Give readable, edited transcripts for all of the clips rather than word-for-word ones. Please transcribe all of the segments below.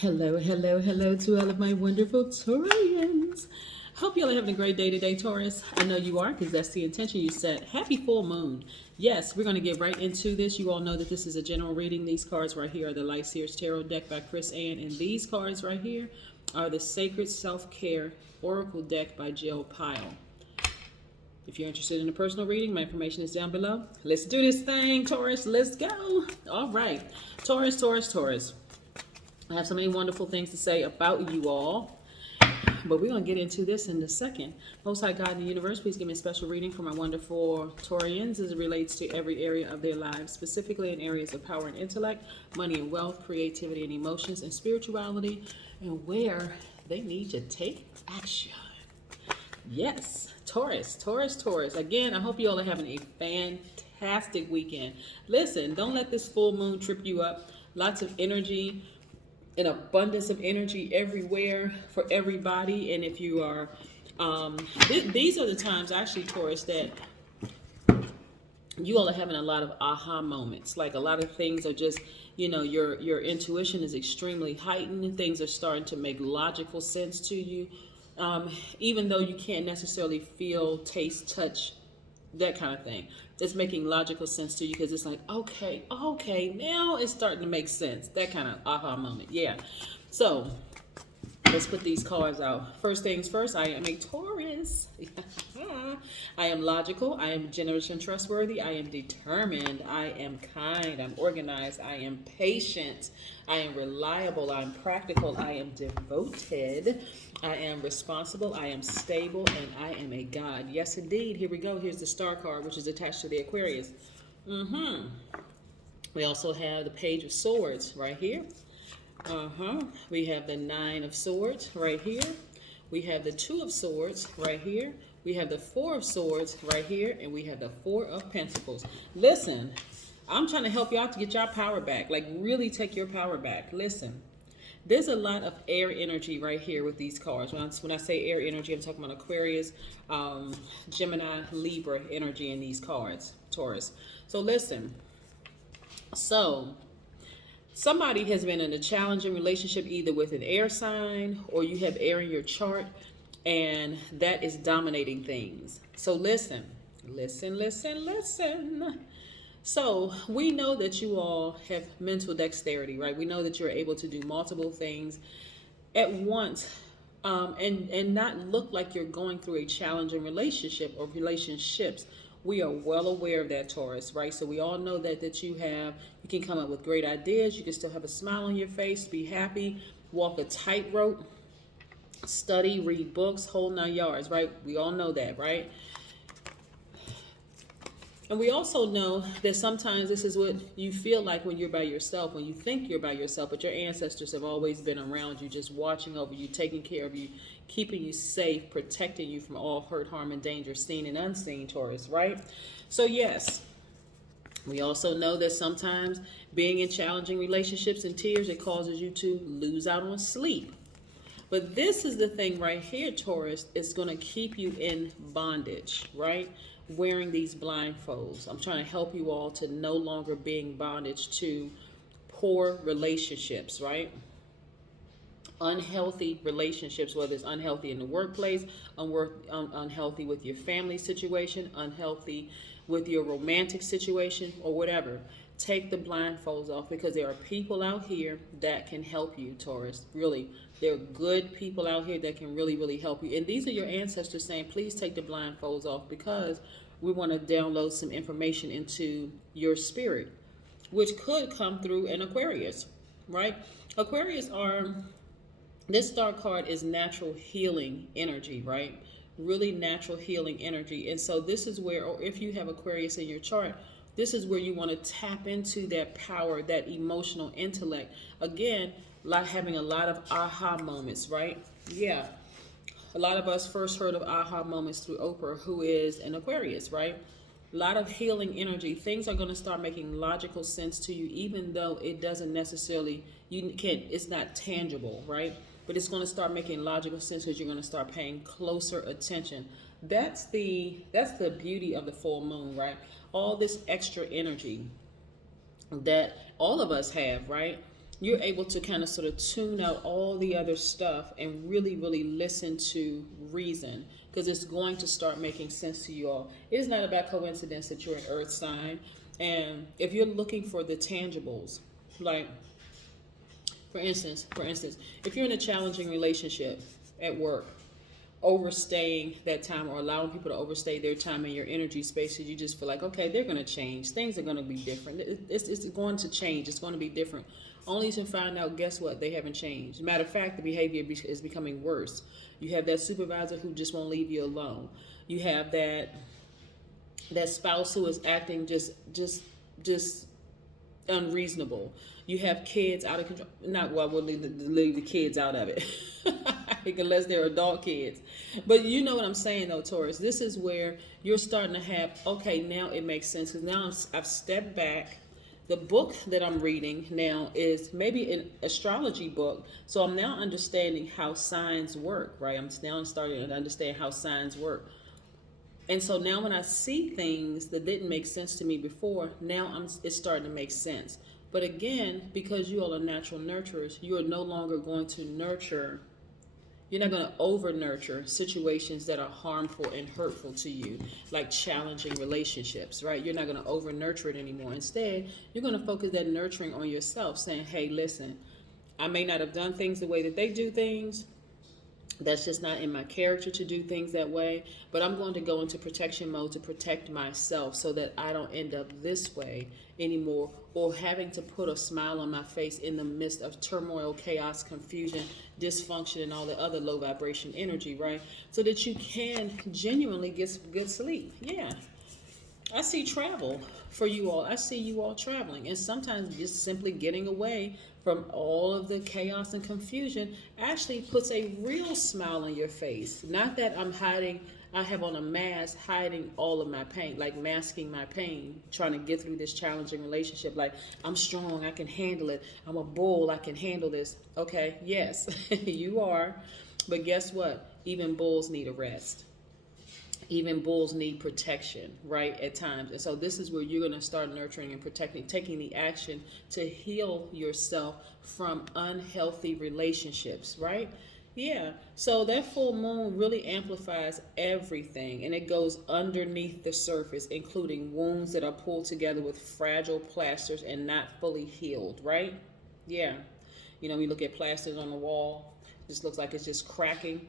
Hello, hello, hello to all of my wonderful Taurians. Hope y'all are having a great day today, Taurus. I know you are because that's the intention you set. Happy full moon. Yes, we're going to get right into this. You all know that this is a general reading. These cards right here are the Light Seers Tarot deck by Chris Ann, and these cards right here are the Sacred Self-Care Oracle deck by Jill Pyle. If you're interested in a personal reading, my information is down below. Let's do this thing, Taurus. Let's go. All right. Taurus, Taurus, Taurus. I have so many wonderful things to say about you all, but we're going to get into this in a second. Most High God in the universe, please give me a special reading for my wonderful Taurians as it relates to every area of their lives, specifically in areas of power and intellect, money and wealth, creativity and emotions, and spirituality, and where they need to take action. Yes, Taurus, Taurus, Taurus. Again, I hope you all are having a fantastic weekend. Listen, don't let this full moon trip you up. Lots of energy, an abundance of energy everywhere for everybody. And if you are, these are the times actually, Taurus, that you all are having a lot of aha moments. Like a lot of things are just, your intuition is extremely heightened. Things are starting to make logical sense to you. Even though you can't necessarily feel, taste, touch, that kind of thing. It's making logical sense to you because it's like, okay, now it's starting to make sense. That kind of aha moment. Yeah. So let's put these cards out. First things first, I am a Taurus. I am logical. I am generous and trustworthy. I am determined. I am kind. I'm organized. I am patient. I am reliable. I'm practical. I am devoted. I am responsible. I am stable. And I am a God. Yes, indeed. Here we go. Here's the star card, which is attached to the Aquarius. We also have the Page of Swords right here. We have the Nine of Swords right here. We have the Two of Swords right here. We have the Four of Swords right here. And we have the Four of Pentacles. Listen, I'm trying to help you out to get your power back. Like, really take your power back. Listen, there's a lot of air energy right here with these cards. When I say air energy, I'm talking about Aquarius, Gemini, Libra energy in these cards, Taurus. So listen, somebody has been in a challenging relationship either with an air sign or you have air in your chart, and that is dominating things. So listen. So we know that you all have mental dexterity, right? We know that you're able to do multiple things at once, and not look like you're going through a challenging relationship or relationships. We are well aware of that, Taurus, right? So we all know that you can come up with great ideas. You can still have a smile on your face, be happy, walk a tightrope, study, read books, whole 9 yards, right? We all know that, right? And we also know that sometimes this is what you feel like when you're by yourself, when you think you're by yourself, but your ancestors have always been around you, just watching over you, taking care of you, keeping you safe, protecting you from all hurt, harm, and danger, seen and unseen, Taurus, right? So yes, we also know that sometimes being in challenging relationships and tears, it causes you to lose out on sleep. But this is the thing right here, Taurus, is going to keep you in bondage, right? Wearing these blindfolds. I'm trying to help you all to no longer being bondage to poor relationships, right? Unhealthy relationships, whether it's unhealthy in the workplace, unhealthy with your family situation, unhealthy with your romantic situation, or whatever. Take the blindfolds off, because there are people out here that can help you, Taurus. Really, there are good people out here that can really, really help you. And these are your ancestors saying, please take the blindfolds off, because we want to download some information into your spirit, which could come through an Aquarius, right? Aquarius this star card is natural healing energy, right? Really natural healing energy. And so this is where, or if you have Aquarius in your chart, this is where you want to tap into that power, that emotional intellect. Again, like having a lot of aha moments, right? Yeah. A lot of us first heard of aha moments through Oprah, who is an Aquarius, right? A lot of healing energy. Things are going to start making logical sense to you, even though it doesn't necessarily, it's not tangible, right? But it's going to start making logical sense because you're going to start paying closer attention. That's the beauty of the full moon, right? All this extra energy that all of us have, right? you're able to kind of sort of tune out all the other stuff and really, really listen to reason, because it's going to start making sense to you all. It is not about coincidence that you're an earth sign. And if you're looking for the tangibles, like for instance, if you're in a challenging relationship at work, overstaying that time or allowing people to overstay their time in your energy spaces, you just feel like, okay, they're going to change. Things are going to be different. It's going to change. It's going to be different. Only to find out, guess what? They haven't changed. Matter of fact, the behavior is becoming worse. You have that supervisor who just won't leave you alone. You have that spouse who is acting just unreasonable. You have kids out of control. Not, well, we'll leave the kids out of it. Unless they're adult kids. But you know what I'm saying, though, Taurus. This is where you're starting to have, okay, now it makes sense. Because now I've stepped back. The book that I'm reading now is maybe an astrology book. So I'm now understanding how signs work, right? I'm now starting to understand how signs work. And so now when I see things that didn't make sense to me before, now it's starting to make sense. But again, because you all are natural nurturers, you are no longer going to nurture. You're not going to over nurture situations that are harmful and hurtful to you, like challenging relationships, right? You're not going to over nurture it anymore. Instead, you're going to focus that nurturing on yourself, saying, hey, listen, I may not have done things the way that they do things. That's just not in my character to do things that way. But I'm going to go into protection mode to protect myself so that I don't end up this way anymore, or having to put a smile on my face in the midst of turmoil, chaos, confusion, dysfunction, and all the other low vibration energy, right? So that you can genuinely get good sleep. Yeah. I see travel for you all. I see you all traveling, and sometimes just simply getting away from all of the chaos and confusion actually puts a real smile on your face. Not that I have on a mask hiding all of my pain, like masking my pain, trying to get through this challenging relationship. Like, I'm strong, I can handle it. I'm a bull, I can handle this. Okay, yes, you are. But guess what? Even bulls need a rest. Even bulls need protection, right, at times. And so this is where you're going to start nurturing and protecting, taking the action to heal yourself from unhealthy relationships, right? Yeah. So that full moon really amplifies everything, and it goes underneath the surface, including wounds that are pulled together with fragile plasters and not fully healed, right? Yeah. You know, we look at plasters on the wall, it just looks like it's just cracking,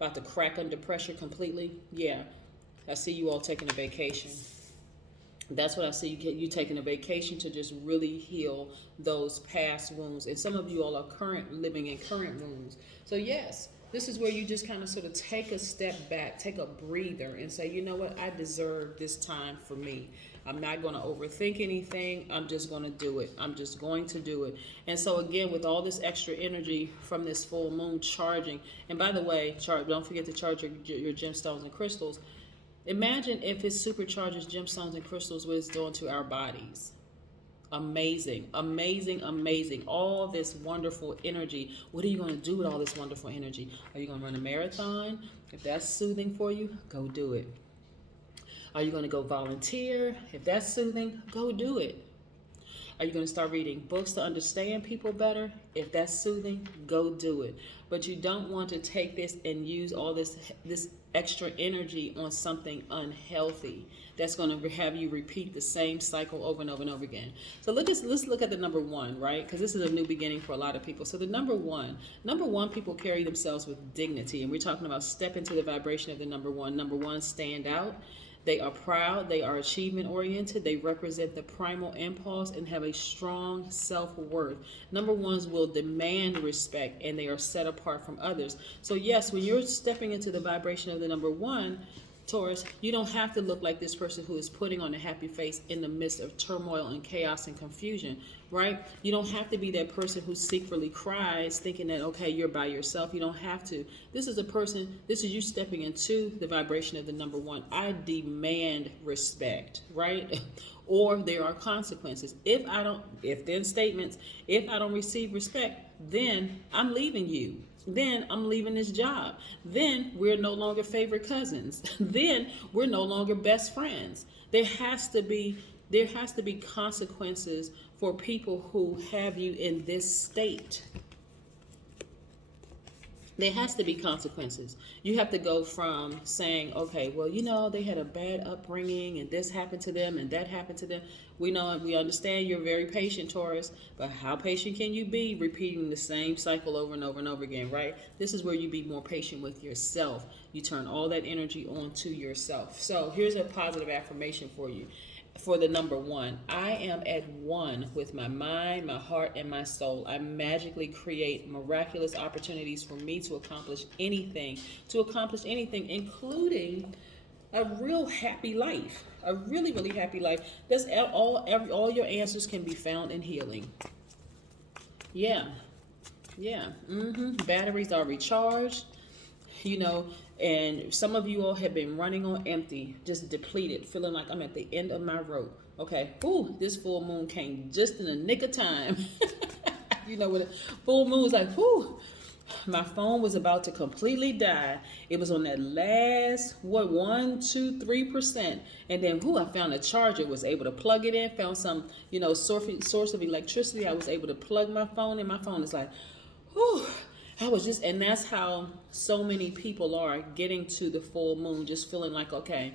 about to crack under pressure completely. Yeah. I see you all taking a vacation. That's what I see you taking a vacation to just really heal those past wounds. And some of you all are living in current wounds. So yes, this is where you just kind of sort of take a step back, take a breather, and say, you know what, I deserve this time for me. I'm not going to overthink anything. I'm just going to do it. I'm just going to do it. And so again, with all this extra energy from this full moon charging, and by the way, don't forget to charge your gemstones and crystals. Imagine if it supercharges gemstones and crystals, what it's doing to our bodies. Amazing, amazing, amazing. All this wonderful energy. What are you going to do with all this wonderful energy? Are you going to run a marathon? If that's soothing for you, go do it. Are you going to go volunteer? If that's soothing, go do it. Are you going to start reading books to understand people better? If that's soothing, go do it. But you don't want to take this and use all this extra energy on something unhealthy that's going to have you repeat the same cycle over and over and over again. So let's look at the number one, right? Because this is a new beginning for a lot of people. So the number one, people carry themselves with dignity, and we're talking about step into the vibration of the number one. Number one, stand out. They are proud, they are achievement oriented, they represent the primal impulse and have a strong self-worth. Number ones will demand respect, and they are set apart from others. So yes, when you're stepping into the vibration of the number one, Taurus, you don't have to look like this person who is putting on a happy face in the midst of turmoil and chaos and confusion, right? You don't have to be that person who secretly cries thinking that, okay, you're by yourself. You don't have to. This is you stepping into the vibration of the number one. I demand respect, right? Or there are consequences. If I don't receive respect, then I'm leaving you. Then I'm leaving this job. Then we're no longer favorite cousins. Then we're no longer best friends. There has to be consequences for people who have you in this state, there has to be consequences. You have to go from saying, okay, well, you know, they had a bad upbringing and this happened to them and that happened to them. We know and we understand you're very patient, Taurus, but how patient can you be repeating the same cycle over and over and over again, right? This is where you be more patient with yourself. You turn all that energy onto yourself. So here's a positive affirmation for you. For the number 1, I am at one with my mind, my heart, and my soul. I magically create miraculous opportunities for me to accomplish anything, including a real happy life, a really, really happy life. That's all your answers can be found in healing. Yeah. Batteries are recharged, you know. And some of you all have been running on empty, just depleted, feeling like I'm at the end of my rope. Okay, ooh, this full moon came just in the nick of time. You know, when a full moon was like, whoo, my phone was about to completely die. It was on that last, 1, 2, 3%. And then, whoo, I found a charger, was able to plug it in, found some, you know, source of electricity. I was able to plug my phone in. My phone is like, whoo. And that's how so many people are getting to the full moon, just feeling like, okay,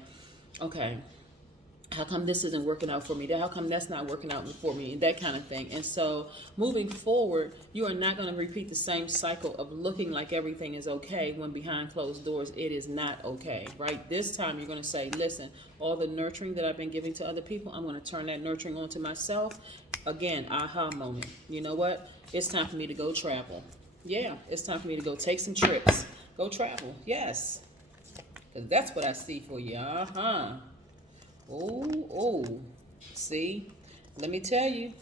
how come this isn't working out for me? How come that's not working out for me? And that kind of thing. And so moving forward, you are not going to repeat the same cycle of looking like everything is okay when behind closed doors, it is not okay, right? This time you're going to say, listen, all the nurturing that I've been giving to other people, I'm going to turn that nurturing onto myself. Again, aha moment. You know what? It's time for me to go travel. Yeah, it's time for me to go take some trips. Go travel. Yes. Because that's what I see for you. Oh. See? Let me tell you.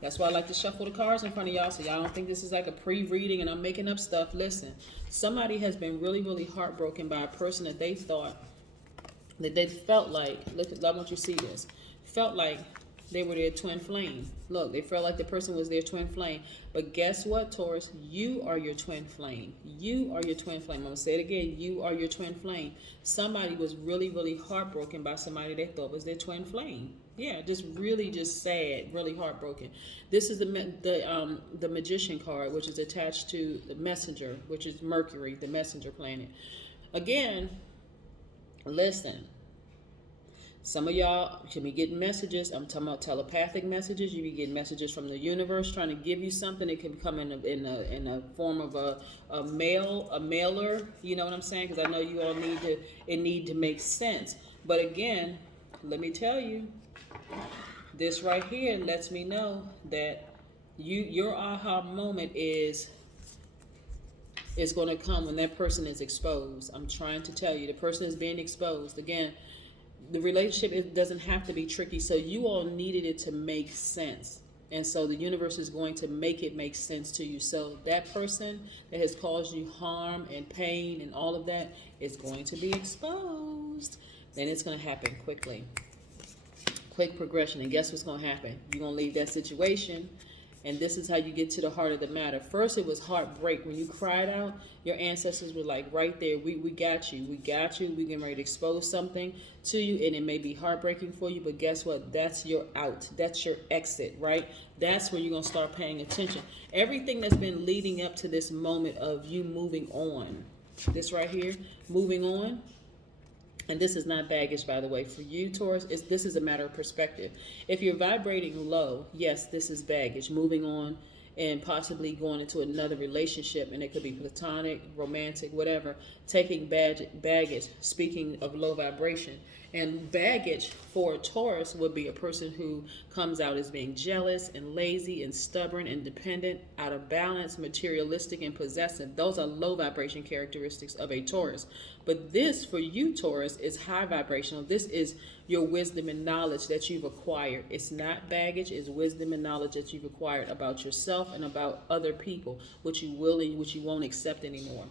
That's why I like to shuffle the cards in front of y'all, so y'all don't think this is like a pre-reading and I'm making up stuff. Listen, somebody has been really, really heartbroken by a person that they felt like, I want you to see this, felt like they were their twin flame. Look, they felt like the person was their twin flame. But guess what, Taurus? You are your twin flame. You are your twin flame. I'm going to say it again. You are your twin flame. Somebody was really, really heartbroken by somebody they thought was their twin flame. Yeah, just really just sad, really heartbroken. This is the Magician card, which is attached to the Messenger, which is Mercury, the messenger planet. Again, listen. Some of y'all should be getting messages. I'm talking about telepathic messages. You be getting messages from the universe trying to give you something. It can come in a form of a mailer. You know what I'm saying? Because I know you all need to make sense. But again, let me tell you, this right here lets me know that your aha moment is going to come when that person is exposed. I'm trying to tell you, the person is being exposed. Again, the relationship, it doesn't have to be tricky. So you all needed it to make sense. And so the universe is going to make it make sense to you. So that person that has caused you harm and pain and all of that is going to be exposed. And it's going to happen quickly. Quick progression. And guess what's going to happen? You're going to leave that situation. And this is how you get to the heart of the matter. First, it was heartbreak. When you cried out, your ancestors were like, right there, we got you. We got you. We're getting ready to expose something to you. And it may be heartbreaking for you, but guess what? That's your out. That's your exit, right? That's where you're going to start paying attention. Everything that's been leading up to this moment of you moving on. This right here, moving on. And this is not baggage, by the way. For you, Taurus, this is a matter of perspective. If you're vibrating low, yes, this is baggage. Moving on and possibly going into another relationship, and it could be platonic, romantic, whatever. Taking baggage, speaking of low vibration. And baggage for a Taurus would be a person who comes out as being jealous and lazy and stubborn and dependent, out of balance, materialistic and possessive. Those are low vibration characteristics of a Taurus. But this, for you, Taurus, is high vibrational. This is your wisdom and knowledge that you've acquired. It's not baggage, it's wisdom and knowledge that you've acquired about yourself and about other people, which you will and which you won't accept anymore.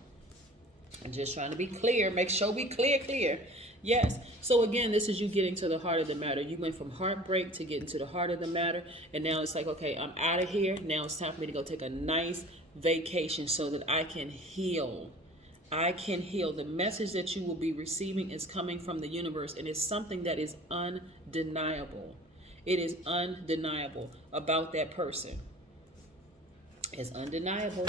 I'm just trying to be clear. Make sure we clear. Yes. So again, this is you getting to the heart of the matter. You went from heartbreak to getting to the heart of the matter. And now it's like, okay, I'm out of here. Now it's time for me to go take a nice vacation so that I can heal. I can heal. The message that you will be receiving is coming from the universe, and it's something that is undeniable. It is undeniable about that person. It's undeniable.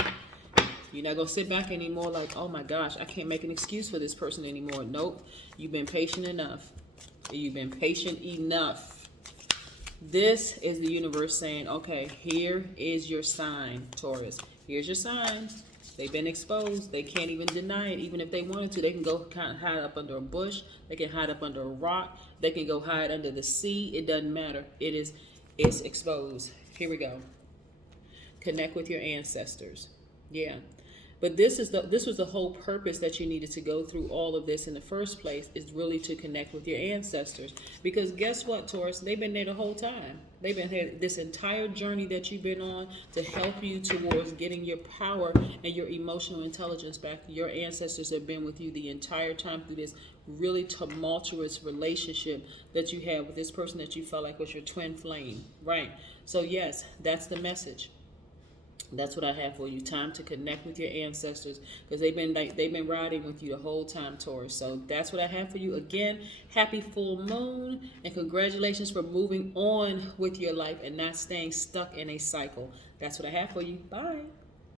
You're not going to sit back anymore like, oh my gosh, I can't make an excuse for this person anymore. Nope. You've been patient enough. You've been patient enough. This is the universe saying, okay, here is your sign, Taurus. Here's your sign. They've been exposed. They can't even deny it. Even if they wanted to, they can go kind of hide up under a bush. They can hide up under a rock. They can go hide under the sea. It doesn't matter. It's exposed. Here we go. Connect with your ancestors. Yeah. But this was the whole purpose that you needed to go through all of this in the first place, is really to connect with your ancestors. Because guess what, Taurus? They've been there the whole time. They've been here this entire journey that you've been on to help you towards getting your power and your emotional intelligence back. Your ancestors have been with you the entire time through this really tumultuous relationship that you had with this person that you felt like was your twin flame. Right. So yes, that's the message. That's what I have for you. Time to connect with your ancestors, because they've been riding with you the whole time, Taurus. So that's what I have for you. Again, happy full moon, and congratulations for moving on with your life and not staying stuck in a cycle. That's what I have for you. Bye.